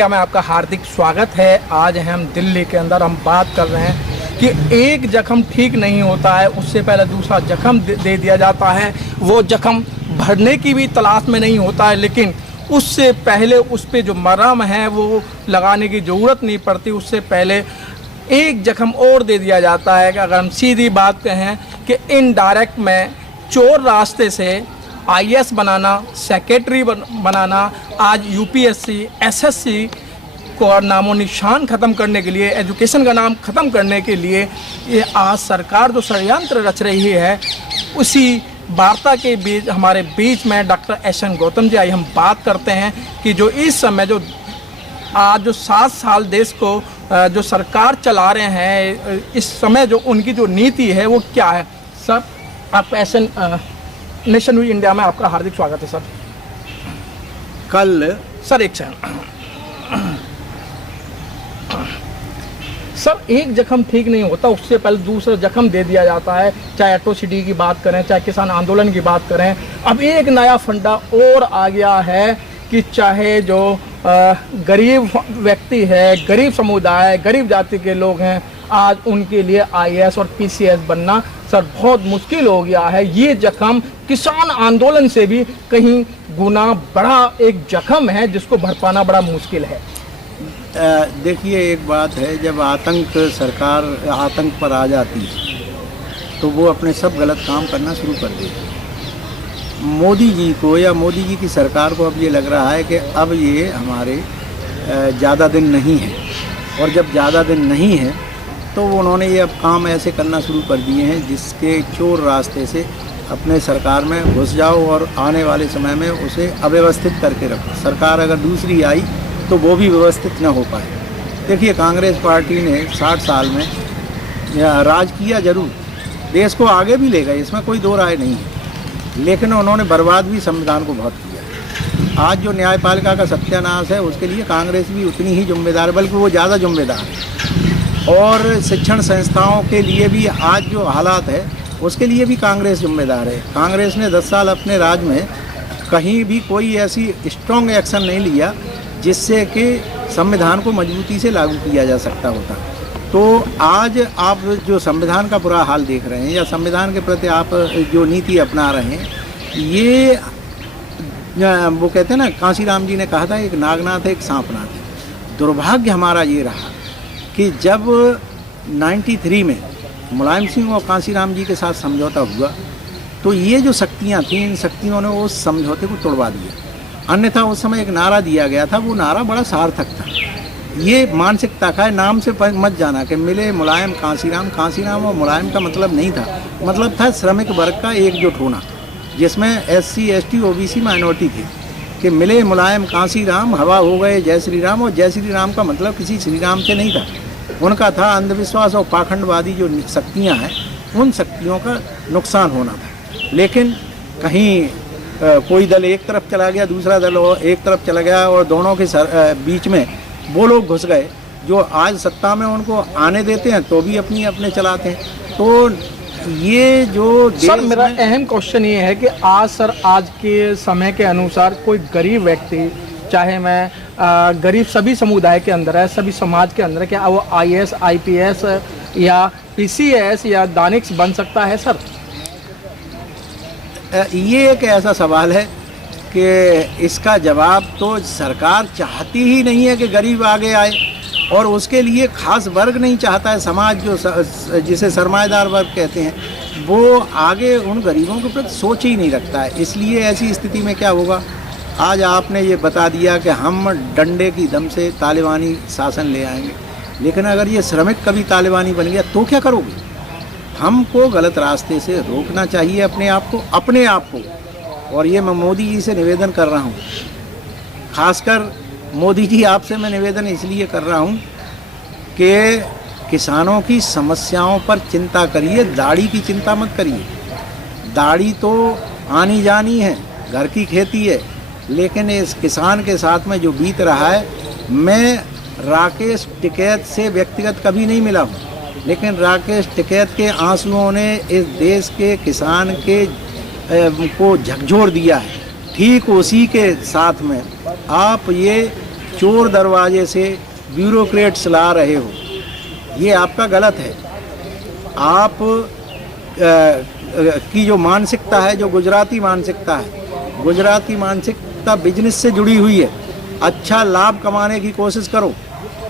में आपका हार्दिक स्वागत है। आज हम दिल्ली के अंदर हम बात कर रहे हैं कि एक जख्म ठीक नहीं होता है, उससे पहले दूसरा जख्म दे दिया जाता है। वो जख्म भरने की भी तलाश में नहीं होता है, लेकिन उससे पहले उस पर जो मरहम है वो लगाने की ज़रूरत नहीं पड़ती। उससे पहले एक जख्म और दे दिया जाता है। कि अगर हम सीधी बात कहें कि इनडायरेक्ट में चोर रास्ते से आईएएस बनाना, सेक्रेटरी बनाना, आज यूपीएससी, एसएससी को नामो निशान ख़त्म करने के लिए, एजुकेशन का नाम ख़त्म करने के लिए ये आज सरकार जो षड्यंत्र रच रही है, उसी वार्ता के बीच हमारे बीच में डॉक्टर एस.एन. गौतम जी आई। हम बात करते हैं कि जो इस समय जो आज जो 7 साल देश को जो सरकार चला रहे हैं, इस समय जो उनकी जो नीति है वो क्या है। सर, आप एस.एन. नेशन न्यूज़ इंडिया में आपका हार्दिक स्वागत है। सर, कल सर एक सेकंड सर, एक जख्म ठीक नहीं होता, उससे पहले दूसरा जख्म दे दिया जाता है। चाहे एट्रोसिटी की बात करें, चाहे किसान आंदोलन की बात करें, अब एक नया फंडा और आ गया है कि चाहे जो गरीब व्यक्ति है, गरीब समुदाय, गरीब जाति के लोग हैं, आज उनके लिए आईएएस और पीसीएस बनना सर बहुत मुश्किल हो गया है। ये जख्म किसान आंदोलन से भी कहीं गुना बड़ा एक जख्म है, जिसको भर पाना बड़ा मुश्किल है। देखिए, एक बात है, जब सरकार आतंक पर आ जाती है तो वो अपने सब गलत काम करना शुरू कर देती है। मोदी जी को या मोदी जी की सरकार को अब ये लग रहा है कि अब ये हमारे ज़्यादा दिन नहीं है, और जब ज़्यादा दिन नहीं है तो उन्होंने ये अब काम ऐसे करना शुरू कर दिए हैं जिसके चोर रास्ते से अपने सरकार में घुस जाओ और आने वाले समय में उसे अव्यवस्थित करके रखो। सरकार अगर दूसरी आई तो वो भी व्यवस्थित न हो पाए। देखिए, कांग्रेस पार्टी ने 60 साल में राज किया, जरूर देश को आगे भी ले गए, इसमें कोई दो राय नहीं है, लेकिन उन्होंने बर्बाद भी संविधान को बहुत किया। आज जो न्यायपालिका का सत्यानाश है उसके लिए कांग्रेस भी उतनी ही जिम्मेदार, बल्कि वो ज़्यादा जिम्मेदार है। और शिक्षण संस्थाओं के लिए भी आज जो हालात है उसके लिए भी कांग्रेस जिम्मेदार है। कांग्रेस ने 10 साल अपने राज में कहीं भी कोई ऐसी स्ट्रॉन्ग एक्शन नहीं लिया जिससे कि संविधान को मजबूती से लागू किया जा सकता होता। तो आज आप जो संविधान का बुरा हाल देख रहे हैं या संविधान के प्रति आप जो नीति अपना रहे हैं, ये वो कहते हैं ना, कांशीराम जी ने कहा था, एक नागनाथ है, एक सांपनाथ है। दुर्भाग्य हमारा ये रहा कि जब 93 में मुलायम सिंह और कांशीराम जी के साथ समझौता हुआ तो ये जो शक्तियाँ थीं, इन शक्तियों ने उस समझौते को तोड़वा दिया। अन्यथा उस समय एक नारा दिया गया था, वो नारा बड़ा सार्थक था। ये मानसिकता का है, नाम से मत जाना कि मिले मुलायम कांशीराम। कांशीराम और मुलायम का मतलब नहीं था, मतलब था श्रमिक वर्ग का एकजुट होना, जिसमें SC ST OBC माइनॉरिटी थी। कि मिले मुलायम कांशीराम, हवा हो गए जय श्री राम। और जय श्री राम का मतलब किसी श्री राम से नहीं था, उनका था अंधविश्वास और पाखंडवादी जो शक्तियाँ हैं, उन शक्तियों का नुकसान होना था। लेकिन कहीं कोई दल एक तरफ चला गया, दूसरा दल एक तरफ चला गया, और दोनों के बीच में वो लोग घुस गए जो आज सत्ता में उनको आने देते हैं तो भी अपने चलाते हैं। तो ये जो सर, मेरा अहम क्वेश्चन ये है कि आज के समय के अनुसार कोई गरीब व्यक्ति, चाहे मैं गरीब सभी समुदाय के अंदर है, सभी समाज के अंदर है, क्या वो आईएएस, आईपीएस या पीसीएस या दानिश बन सकता है? सर, ये एक ऐसा सवाल है कि इसका जवाब तो सरकार चाहती ही नहीं है कि गरीब आगे आए, और उसके लिए खास वर्ग नहीं चाहता है। समाज जो जिसे सरमाएदार वर्ग कहते हैं, वो आगे उन गरीबों के प्रति सोच ही नहीं रखता है। इसलिए ऐसी स्थिति में क्या होगा, आज आपने ये बता दिया कि हम डंडे की दम से तालिबानी शासन ले आएंगे, लेकिन अगर ये श्रमिक कभी तालिबानी बन गया तो क्या करोगे? हमको गलत रास्ते से रोकना चाहिए अपने आप को। और ये मैं मोदी जी से निवेदन कर रहा हूँ, खासकर मोदी जी, आपसे मैं निवेदन इसलिए कर रहा हूँ कि किसानों की समस्याओं पर चिंता करिए, दाढ़ी की चिंता मत करिए। दाढ़ी तो आनी जानी है, घर की खेती है, लेकिन इस किसान के साथ में जो बीत रहा है, मैं राकेश टिकैत से व्यक्तिगत कभी नहीं मिला हूँ, लेकिन राकेश टिकैत के आंसुओं ने इस देश के किसान के को झकझोर दिया है। ठीक उसी के साथ में आप ये चोर दरवाजे से ब्यूरोक्रेट्स ला रहे हो, ये आपका गलत है। आप की जो मानसिकता है, जो गुजराती मानसिकता है, गुजराती मानसिकता बिजनेस से जुड़ी हुई है। अच्छा लाभ कमाने की कोशिश करो,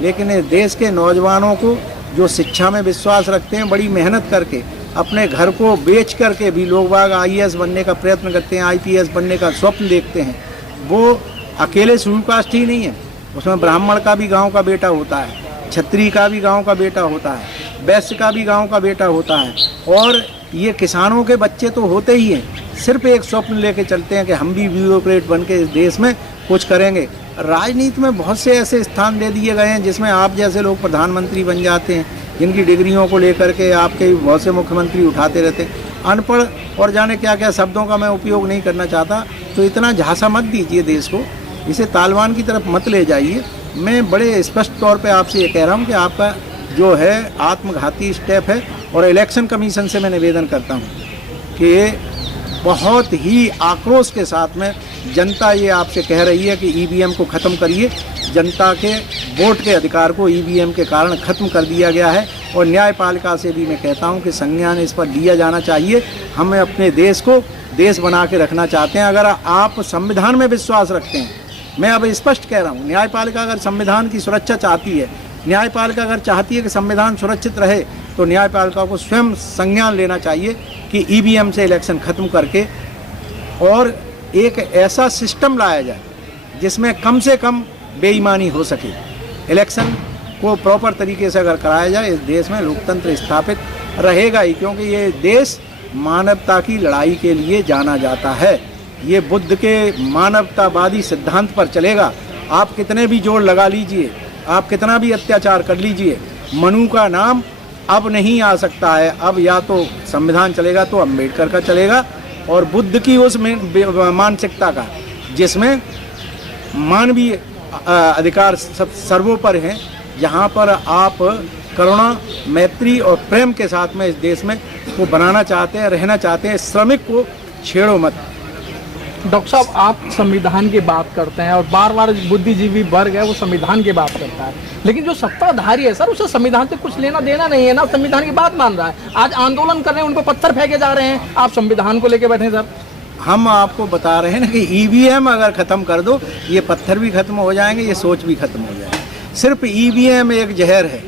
लेकिन इस देश के नौजवानों को जो शिक्षा में विश्वास रखते हैं, बड़ी मेहनत करके अपने घर को बेच करके भी लोग बाग IAS बनने का प्रयत्न करते हैं, IPS बनने का स्वप्न देखते हैं, वो अकेले सूर्यकास्ट ही नहीं है, उसमें ब्राह्मण का भी गांव का बेटा होता है, छत्री का भी गांव का बेटा होता है, वैश्य का भी गांव का बेटा होता है, और ये किसानों के बच्चे तो होते ही हैं। सिर्फ एक स्वप्न लेके चलते हैं कि हम भी ब्यूरोक्रेट बन के इस देश में कुछ करेंगे। राजनीति में बहुत से ऐसे स्थान दे दिए गए हैं जिसमें आप जैसे लोग प्रधानमंत्री बन जाते हैं, जिनकी डिग्रियों को लेकर के आपके बहुत से मुख्यमंत्री उठाते रहते हैं। अनपढ़ और जाने क्या क्या शब्दों का मैं उपयोग नहीं करना चाहता, तो इतना झांसा मत दीजिए देश को, इसे तालिबान की तरफ मत ले जाइए। मैं बड़े स्पष्ट तौर पे आपसे ये कह रहा हूँ कि आपका जो है आत्मघाती स्टेप है, और इलेक्शन कमीशन से मैं निवेदन करता हूँ कि बहुत ही आक्रोश के साथ में जनता ये आपसे कह रही है कि EVM को ख़त्म करिए। जनता के वोट के अधिकार को EVM के कारण ख़त्म कर दिया गया है, और न्यायपालिका से भी मैं कहता हूं कि संज्ञान इस पर लिया जाना चाहिए। हमें अपने देश को देश बना के रखना चाहते हैं। अगर आप संविधान में विश्वास रखते हैं, मैं अब स्पष्ट कह रहा हूँ, न्यायपालिका अगर संविधान की सुरक्षा चाहती है, न्यायपालिका अगर चाहती है कि संविधान सुरक्षित रहे, तो न्यायपालिका को स्वयं संज्ञान लेना चाहिए कि EVM से इलेक्शन ख़त्म करके और एक ऐसा सिस्टम लाया जाए जिसमें कम से कम बेईमानी हो सके। इलेक्शन को प्रॉपर तरीके से अगर कराया जाए, इस देश में लोकतंत्र स्थापित रहेगा ही, क्योंकि ये देश मानवता की लड़ाई के लिए जाना जाता है। ये बुद्ध के मानवतावादी सिद्धांत पर चलेगा। आप कितने भी जोर लगा लीजिए, आप कितना भी अत्याचार कर लीजिए, मनु का नाम अब नहीं आ सकता है। अब या तो संविधान चलेगा तो अम्बेडकर का चलेगा, और बुद्ध की उस मानसिकता का जिसमें मानवीय अधिकार सर्वोपरि हैं, जहाँ पर आप करुणा, मैत्री और प्रेम के साथ में इस देश में वो बनाना चाहते हैं, रहना चाहते हैं। श्रमिक को छेड़ो मत। डॉक्टर साहब, आप संविधान की बात करते हैं और बार बार बुद्धिजीवी वर्ग है वो संविधान की बात करता है, लेकिन जो सत्ताधारी है सर, उसे संविधान से कुछ लेना देना नहीं है ना, संविधान की बात मान रहा है। आज आंदोलन कर रहे हैं, उनको पत्थर फेंके जा रहे हैं, आप संविधान को लेके बैठे हैं। सर, हम आपको बता रहे हैं ना कि EVM अगर ख़त्म कर दो, ये पत्थर भी खत्म हो जाएंगे, ये सोच भी खत्म हो जाएगी। सिर्फ EVM एक जहर है,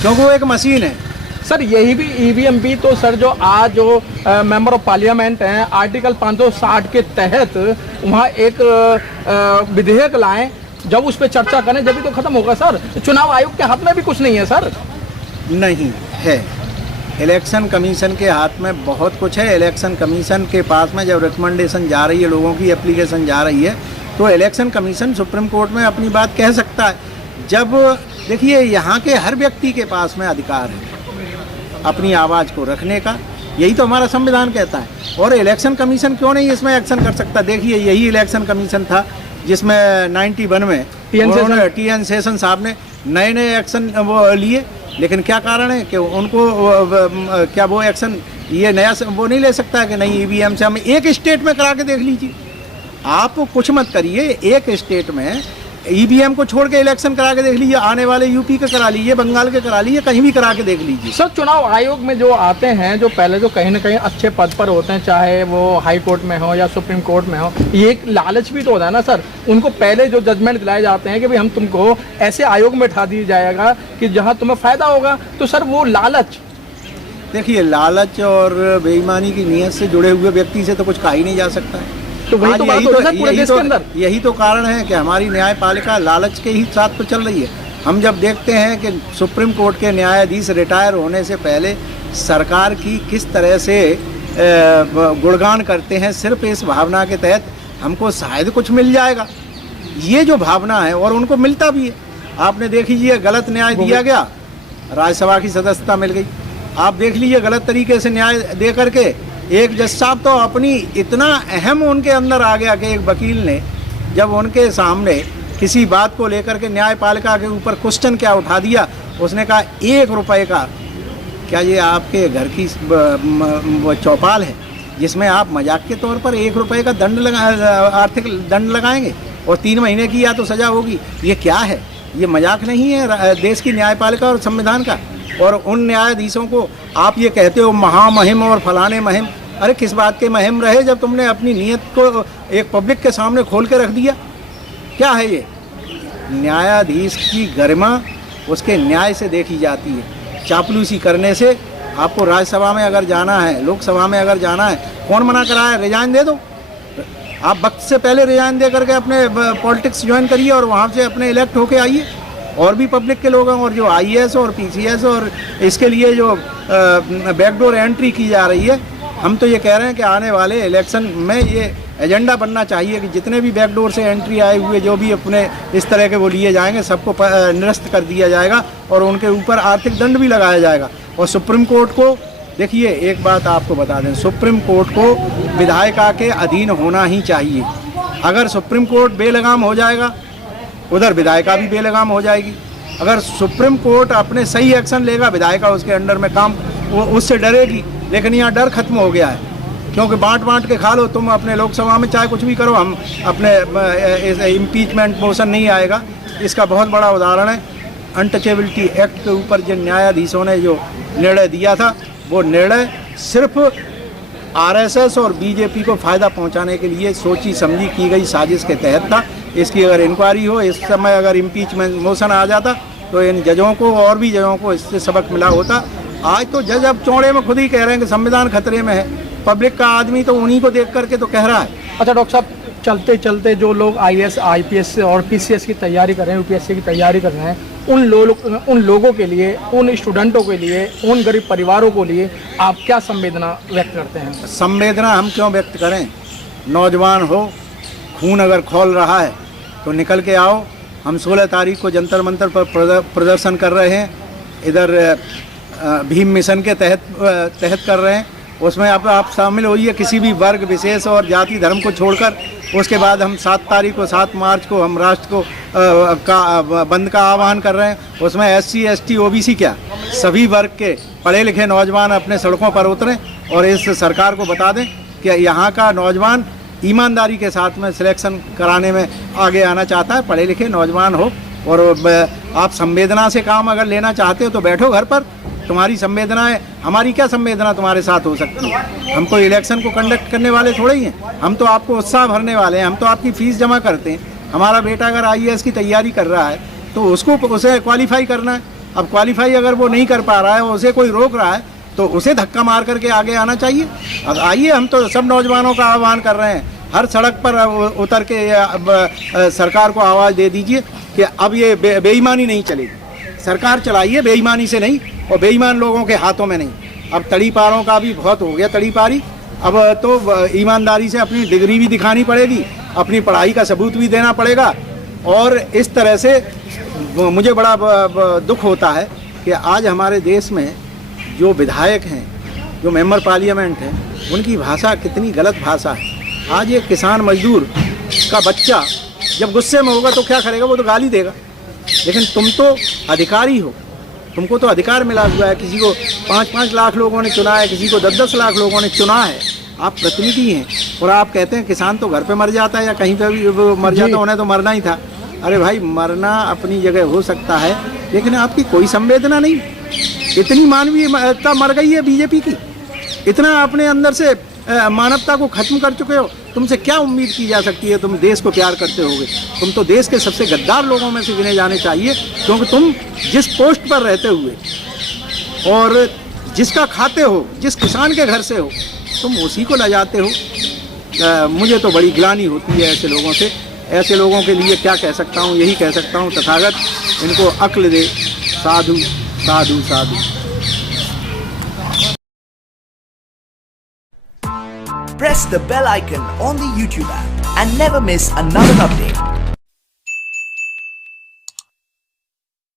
क्योंकि वो एक मशीन है। सर, यही भी EVM भी तो सर, जो आज जो मेंबर ऑफ पार्लियामेंट हैं, आर्टिकल 560 के तहत वहाँ एक विधेयक लाएं, जब उस पर चर्चा करें जब भी तो खत्म होगा। सर, चुनाव आयोग के हाथ में भी कुछ नहीं है। सर, नहीं है, इलेक्शन कमीशन के हाथ में बहुत कुछ है। इलेक्शन कमीशन के पास में जब रिकमेंडेशन जा रही है, लोगों की एप्लीकेशन जा रही है, तो इलेक्शन कमीशन सुप्रीम कोर्ट में अपनी बात कह सकता है। जब देखिए, यहाँ के हर व्यक्ति के पास में अधिकार है अपनी आवाज़ को रखने का, यही तो हमारा संविधान कहता है। और इलेक्शन कमीशन क्यों नहीं इसमें एक्शन कर सकता? देखिए, यही इलेक्शन कमीशन था जिसमें 91 में TN सेशन साहब ने नए नए एक्शन वो लिए, लेकिन क्या कारण है कि उनको क्या वो एक्शन ये नया वो नहीं ले सकता कि नहीं EVM से हम एक स्टेट में करा के देख लीजिए। आप कुछ मत करिए, एक स्टेट में EVM को छोड़ के इलेक्शन करा के देख लीजिए, आने वाले UP के करा लीजिए, बंगाल के करा लीजिए, कहीं भी करा के देख लीजिए। सर, चुनाव आयोग में जो आते हैं, जो पहले जो कहीं ना कहीं अच्छे पद पर होते हैं, चाहे वो हाई कोर्ट में हो या सुप्रीम कोर्ट में हो, ये एक लालच भी तो होता है ना सर। उनको पहले जो जजमेंट दिलाए जाते हैं कि भाई हम तुमको ऐसे आयोग में उठा दिया जाएगा कि जहाँ तुम्हें फायदा होगा, तो सर वो लालच। देखिए, लालच और बेईमानी की नीयत से जुड़े हुए व्यक्ति से तो कुछ कहा ही नहीं जा सकता है। तो वही तो बात हो रही है पूरे देश के अंदर। यही तो कारण है कि हमारी न्यायपालिका लालच के ही साथ तो चल रही है। हम जब देखते हैं कि सुप्रीम कोर्ट के न्यायाधीश रिटायर होने से पहले सरकार की किस तरह से गुणगान करते हैं, सिर्फ इस भावना के तहत हमको शायद कुछ मिल जाएगा, ये जो भावना है, और उनको मिलता भी है। आपने देख लीजिए, गलत न्याय दिया गया, राज्यसभा की सदस्यता मिल गई। आप देख लीजिए, गलत तरीके से न्याय दे करके एक जज साहब तो अपनी इतना अहम उनके अंदर आ गया कि एक वकील ने जब उनके सामने किसी बात को लेकर के न्यायपालिका के ऊपर क्वेश्चन क्या उठा दिया, उसने कहा 1 रुपये का, क्या ये आपके घर की चौपाल है जिसमें आप मजाक के तौर पर 1 रुपये का दंड आर्थिक दंड लगाएंगे? और 3 महीने की या तो सज़ा होगी। ये क्या है? ये मजाक नहीं है देश की न्यायपालिका और संविधान का। और उन न्यायाधीशों को आप ये कहते हो महामहिम और फलाने महिम, अरे किस बात के महिम रहे जब तुमने अपनी नीयत को एक पब्लिक के सामने खोल के रख दिया? क्या है ये? न्यायाधीश की गरिमा उसके न्याय से देखी जाती है। चापलूसी करने से आपको राज्यसभा में अगर जाना है, लोकसभा में अगर जाना है, कौन मना करा है? रिजाइन दे दो। आप वक्त से पहले रिजाइन दे करके अपने पॉलिटिक्स ज्वाइन करिए और वहाँ से अपने इलेक्ट होके आइए। और भी पब्लिक के लोग हैं, और जो IAS और PCS और इसके लिए जो बैकडोर एंट्री की जा रही है, हम तो ये कह रहे हैं कि आने वाले इलेक्शन में ये एजेंडा बनना चाहिए कि जितने भी बैकडोर से एंट्री आए हुए जो भी अपने इस तरह के वो लिए जाएंगे, सबको निरस्त कर दिया जाएगा और उनके ऊपर आर्थिक दंड भी लगाया जाएगा। और सुप्रीम कोर्ट को देखिए, एक बात आपको बता दें, सुप्रीम कोर्ट को विधायिका के अधीन होना ही चाहिए। अगर सुप्रीम कोर्ट बेलगाम हो जाएगा, उधर विधायिका भी बेलगाम हो जाएगी। अगर सुप्रीम कोर्ट अपने सही एक्शन लेगा, विधायिका उसके अंडर में काम वो उससे डरेगी। लेकिन यहाँ डर खत्म हो गया है, क्योंकि बांट के खा लो तुम अपने लोकसभा में, चाहे कुछ भी करो, हम अपने इम्पीचमेंट मोशन नहीं आएगा। इसका बहुत बड़ा उदाहरण है अनटचेबिलिटी एक्ट के ऊपर जिन न्यायाधीशों ने जो निर्णय दिया था, वो निर्णय सिर्फ RSS और BJP को फ़ायदा पहुंचाने के लिए सोची समझी की गई साजिश के तहत था। इसकी अगर इंक्वायरी हो, इस समय अगर इम्पीचमेंट मोशन आ जाता, तो इन जजों को और भी जजों को इससे सबक मिला होता। आज तो जज अब चौड़े में खुद ही कह रहे हैं कि संविधान खतरे में है। पब्लिक का आदमी तो उन्हीं को देख करके तो कह रहा है। अच्छा डॉक्टर साहब, चलते चलते जो लोग IAS IPS और PCS की तैयारी कर रहे हैं, UPSC की तैयारी कर रहे हैं, उन लोगों के लिए, उन स्टूडेंटों के लिए, उन गरीब परिवारों के लिए आप क्या संवेदना व्यक्त करते हैं? संवेदना हम क्यों व्यक्त करें? नौजवान हो, खून अगर खौल रहा है तो निकल के आओ। हम 16 तारीख को जंतर मंतर पर प्रदर्शन कर रहे हैं। इधर भीम मिशन के तहत कर रहे हैं। उसमें आप शामिल होइए, किसी भी वर्ग विशेष और जाति धर्म को छोड़कर। उसके बाद हम 7 तारीख को, 7 मार्च को हम राष्ट्र को बंद का आह्वान कर रहे हैं। उसमें SC ST OBC क्या, सभी वर्ग के पढ़े लिखे नौजवान अपने सड़कों पर उतरें और इस सरकार को बता दें कि यहाँ का नौजवान ईमानदारी के साथ में सिलेक्शन कराने में आगे आना चाहता है। पढ़े लिखे नौजवान हो और आप संवेदना से काम अगर लेना चाहते हो तो बैठो घर पर। तुम्हारी संवेदना है, हमारी क्या संवेदना तुम्हारे साथ हो सकती है? हम कोई इलेक्शन को कंडक्ट करने वाले थोड़े ही हैं। हम तो आपको उत्साह भरने वाले हैं। हम तो आपकी फ़ीस जमा करते हैं। हमारा बेटा अगर IAS की तैयारी कर रहा है तो उसे क्वालिफाई करना है। अब क्वालिफाई अगर वो नहीं कर पा रहा है और उसे कोई रोक रहा है तो उसे धक्का मार करके आगे आना चाहिए। अब आइए, हम तो सब नौजवानों का आह्वान कर रहे हैं, हर सड़क पर उतर के सरकार को आवाज़ दे दीजिए कि अब ये बेईमानी नहीं चलेगी। सरकार चलाइए, बेईमानी से नहीं, और बेईमान लोगों के हाथों में नहीं। अब तड़ीपारों का भी बहुत हो गया तड़ीपारी। अब तो ईमानदारी से अपनी डिग्री भी दिखानी पड़ेगी, अपनी पढ़ाई का सबूत भी देना पड़ेगा। और इस तरह से मुझे बड़ा दुख होता है कि आज हमारे देश में जो विधायक हैं, जो मेंबर पार्लियामेंट हैं, उनकी भाषा कितनी गलत भाषा है। आज ये किसान मजदूर का बच्चा जब गुस्से में होगा तो क्या करेगा? वो तो गाली देगा। लेकिन तुम तो अधिकारी हो, तुमको तो अधिकार मिला हुआ है। किसी को 5-5 लाख लोगों ने चुना है, किसी को 10-10 लाख लोगों ने चुना है। आप प्रतिनिधि हैं और आप कहते हैं किसान तो घर पे मर जाता है या कहीं पे भी मर जाता, उन्हें तो मरना ही था। अरे भाई, मरना अपनी जगह हो सकता है, लेकिन आपकी कोई संवेदना नहीं। इतनी मानवीयता मर गई है BJP की, इतना अपने अंदर से मानवता को खत्म कर चुके हो। तुमसे क्या उम्मीद की जा सकती है? तुम देश को प्यार करते होगे। तुम तो देश के सबसे गद्दार लोगों में से गिने जाने चाहिए, क्योंकि तुम जिस पोस्ट पर रहते हुए और जिसका खाते हो, जिस किसान के घर से हो, तुम उसी को लजाते हो। मुझे तो बड़ी ग्लानि होती है ऐसे लोगों से। ऐसे लोगों के लिए क्या कह सकता हूँ? यही कह सकता हूँ, तथागत इनको अक्ल दे। साधु साधु साधु। Press the bell icon on the YouTube app and never miss another update.